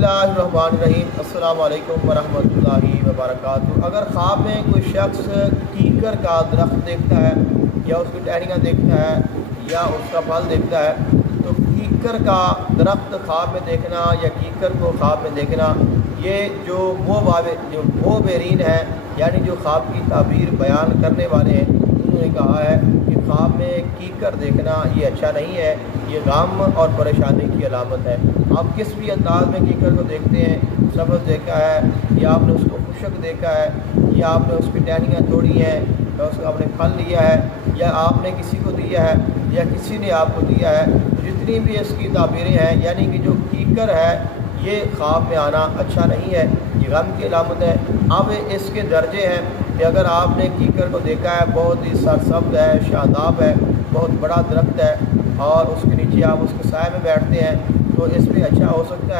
बिस्मिल्लाहिर्रहमानिर्रहीम। अस्सलाम वालेकुम वरहमतुल्लाहि वबरकातुहू। अगर ख्वाब में कोई शख्स कीकर का दरख्त देखता है या उसकी टहनियाँ देखता है या उसका फल देखता है, तो कीकर का दरख्त ख्वाब में देखना या कीकर को ख्वाब में देखना, ये जो बेरीन है, यानी जो ख्वाब की ताबीर बयान करने वाले हैं, उन्होंने कहा है कि ख्वाब में कीकर देखना ये अच्छा नहीं है, ये गम और परेशानी की अलामत है। आप किस भी अंदाज में कीकर को देखते हैं, सब्ज़ देखा है या आपने उसको खुशक देखा है या आपने उसकी टहनियाँ तोड़ी हैं या उसका आपने फल लिया है या आपने किसी को दिया है या किसी ने आपको दिया है, जितनी भी इसकी ताबीरें हैं, यानी कि जो कीकर है ये ख्वाब में आना अच्छा नहीं है, ये गम की अलामत है। अब इसके दर्जे हैं कि अगर आपने कीकर को देखा है, बहुत ही सरसब्ज़ है, शादाब है, बहुत बड़ा दरख्त है और उसके नीचे आप उसके साए में बैठते हैं, तो इसमें अच्छा हो सकता है।